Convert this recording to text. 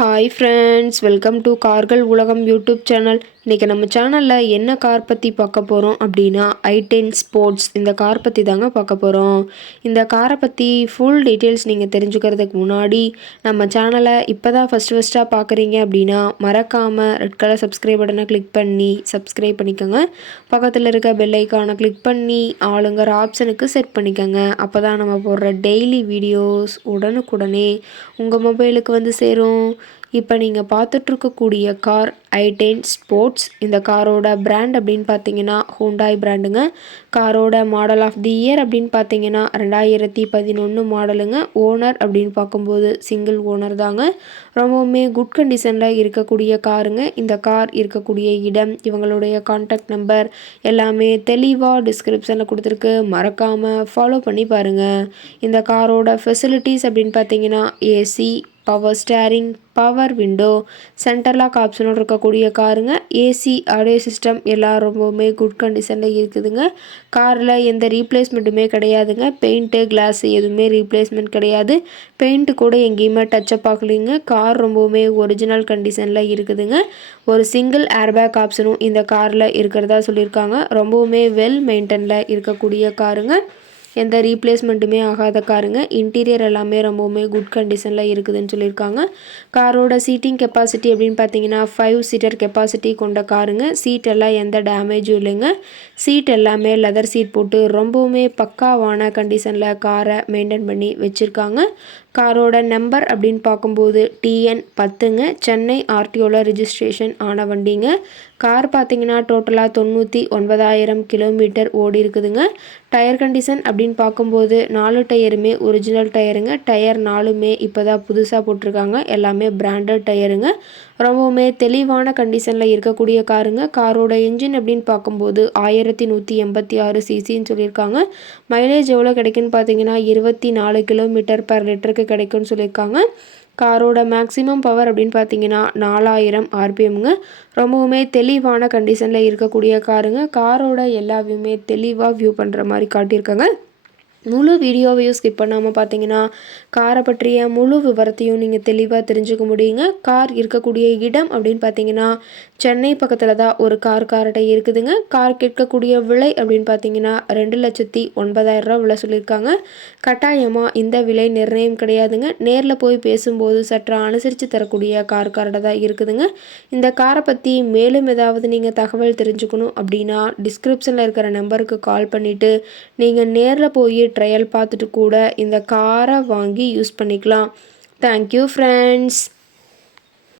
Hi friends welcome to கார்கள் உலகம் YouTube channel இன்றைக்கி நம்ம சேனலில் என்ன கார் பற்றி பார்க்க போகிறோம் அப்படின்னா ஐ டென் ஸ்போர்ட்ஸ் இந்த கார் பற்றி தாங்க பார்க்க போகிறோம் இந்த காரை பற்றி ஃபுல் டீட்டெயில்ஸ் நீங்கள் தெரிஞ்சுக்கிறதுக்கு முன்னாடி நம்ம சேனலை இப்போ தான் ஃபஸ்ட்டு ஃபஸ்ட்டாக பார்க்குறீங்க அப்படின்னா மறக்காமல் ரெட் கலர் சப்ஸ்கிரைப் பட்டனை கிளிக் பண்ணி சப்ஸ்கிரைப் பண்ணிக்கோங்க. பக்கத்தில் இருக்க பெல் ஐக்கானை கிளிக் பண்ணி ஆளுங்கிற ஆப்ஷனுக்கு செட் பண்ணிக்கோங்க. அப்போ தான் நம்ம போடுற டெய்லி வீடியோஸ் உடனுக்குடனே உங்கள் மொபைலுக்கு வந்து சேரும். இப்போ நீங்கள் பார்த்துட்ருக்கக்கூடிய கார் ஐ டென் ஸ்போர்ட்ஸ். இந்த காரோட பிராண்ட் அப்படின்னு பார்த்தீங்கன்னா ஹூண்டாய் பிராண்டுங்க காரோட மாடல் ஆஃப் தி இயர் அப்படின்னு பார்த்தீங்கன்னா ரெண்டாயிரத்தி பதினொன்று மாடலுங்க ஓனர் அப்படின்னு பார்க்கும்போது சிங்கிள் ஓனர் தாங்க. ரொம்பவுமே குட் கண்டிஷனில் இருக்கக்கூடிய காருங்க. இந்த கார் இருக்கக்கூடிய இடம் இவங்களுடைய கான்டாக்ட் நம்பர் எல்லாமே தெளிவாக டிஸ்கிரிப்ஷனில் கொடுத்துருக்கு. மறக்காமல் ஃபாலோ பண்ணி பாருங்கள் இந்த காரோட ஃபெசிலிட்டிஸ் அப்படின்னு பார்த்தீங்கன்னா AC power steering power window centre lock ஆப்ஷனோடு இருக்கக்கூடிய காருங்க. ஏசி ஆடியோ சிஸ்டம் எல்லாம் ரொம்பவுமே குட் கண்டிஷனில் இருக்குதுங்க. காரில் எந்த ரீப்ளேஸ்மெண்ட்டுமே கிடையாதுங்க. பெயிண்ட்டு கிளாஸ் எதுவுமே ரீப்ளேஸ்மெண்ட் கிடையாது. பெயிண்ட்டு கூட எங்கேயுமே டச்சப் ஆகலைங்க. கார் ரொம்பவுமே ஒரிஜினல் கண்டிஷனில் இருக்குதுங்க. ஒரு சிங்கிள் ஏர்பேக் ஆப்ஷனும் இந்த காரில் இருக்கிறதா சொல்லியிருக்காங்க. ரொம்பவுமே வெல் மெயின்டெனில் இருக்கக்கூடிய காருங்க. எந்த ரீப்ளேஸ்மெண்ட்டுமே ஆகாத காருங்க இன்டீரியர் எல்லாமே ரொம்பவுமே குட் கண்டிஷனில் இருக்குதுன்னு சொல்லியிருக்காங்க. காரோட சீட்டிங் கெப்பாசிட்டி அப்படின்னு பார்த்தீங்கன்னா ஃபைவ் சீட்டர் கெப்பாசிட்டி கொண்ட காருங்க. சீட் எல்லாம் எந்த டேமேஜும் இல்லைங்க. சீட் எல்லாமே லெதர் சீட் போட்டு ரொம்பவுமே பக்காவான கண்டிஷனில் காரை மெயின்டைன் பண்ணி வச்சுருக்காங்க. காரோட நம்பர் அப்படின்னு பார்க்கும்போது டிஎன் பத்துங்க. சென்னை ஆர்டிஓவில் ரிஜிஸ்ட்ரேஷன் ஆன வண்டிங்க. கார் பார்த்தீங்கன்னா டோட்டலாக தொண்ணூற்றி ஒன்பதாயிரம் கிலோமீட்டர் ஓடி இருக்குதுங்க. டயர் கண்டிஷன் அப்படின்னு பார்க்கும்போது நாலு டயருமே ஒரிஜினல் டயருங்க. டயர் நாலுமே இப்போ தான் புதுசாக போட்டிருக்காங்க. எல்லாமே பிராண்டட் டயருங்க. ரொம்பவுமே தெளிவான கண்டிஷனில் இருக்கக்கூடிய காருங்க. காரோட இன்ஜின் அப்படின்னு பார்க்கும்போது ஆயிரத்தி நூற்றி எண்பத்தி ஆறு சிசின்னு சொல்லியிருக்காங்க. மைலேஜ் எவ்வளோ கிடைக்குன்னு பார்த்தீங்கன்னா இருபத்தி நாலு கிலோமீட்டர் பர் லிட்டருக்கு கிடைக்கும்னு சொல்லியிருக்காங்க. காரோட மேக்ஸிமம் பவர் அப்படின்னு பார்த்தீங்கன்னா நாலாயிரம் ஆர்பிஎம்ங்க. ரொம்பவுமே தெளிவான கண்டிஷனில் இருக்கக்கூடிய காருங்க. காரோட எல்லா வியூமே தெளிவாக வியூ பண்ணுற மாதிரி காட்டியிருக்காங்க. முழு வீடியோவையும் ஸ்கிப் பண்ணாமல் பார்த்தீங்கன்னா காரை பற்றிய முழு விவரத்தையும் நீங்கள் தெளிவாக தெரிஞ்சுக்க முடியுங்க. கார் இருக்கக்கூடிய இடம் அப்படின்னு பார்த்தீங்கன்னா சென்னை பக்கத்தில் தான் ஒரு கார் கார்ட்டை இருக்குதுங்க. கார் கேட்கக்கூடிய விலை அப்படின்னு பார்த்தீங்கன்னா ரெண்டு லட்சத்தி ஒன்பதாயிரரூவா விலை சொல்லியிருக்காங்க. கட்டாயமாக இந்த விலை நிர்ணயம் கிடையாதுங்க. நேரில் போய் பேசும்போது சற்று அனுசரித்து தரக்கூடிய கார் கார்டை தான் இருக்குதுங்க. இந்த காரை பற்றி மேலும் ஏதாவது நீங்கள் தகவல் தெரிஞ்சுக்கணும் அப்படின்னா டிஸ்கிரிப்ஷனில் இருக்கிற நம்பருக்கு கால் பண்ணிவிட்டு நீங்கள் நேரில் போய் ட்ரையல் பார்த்துட்டு கூட இந்த காரை வாங்கி யூஸ் பண்ணிக்கலாம். Thank you friends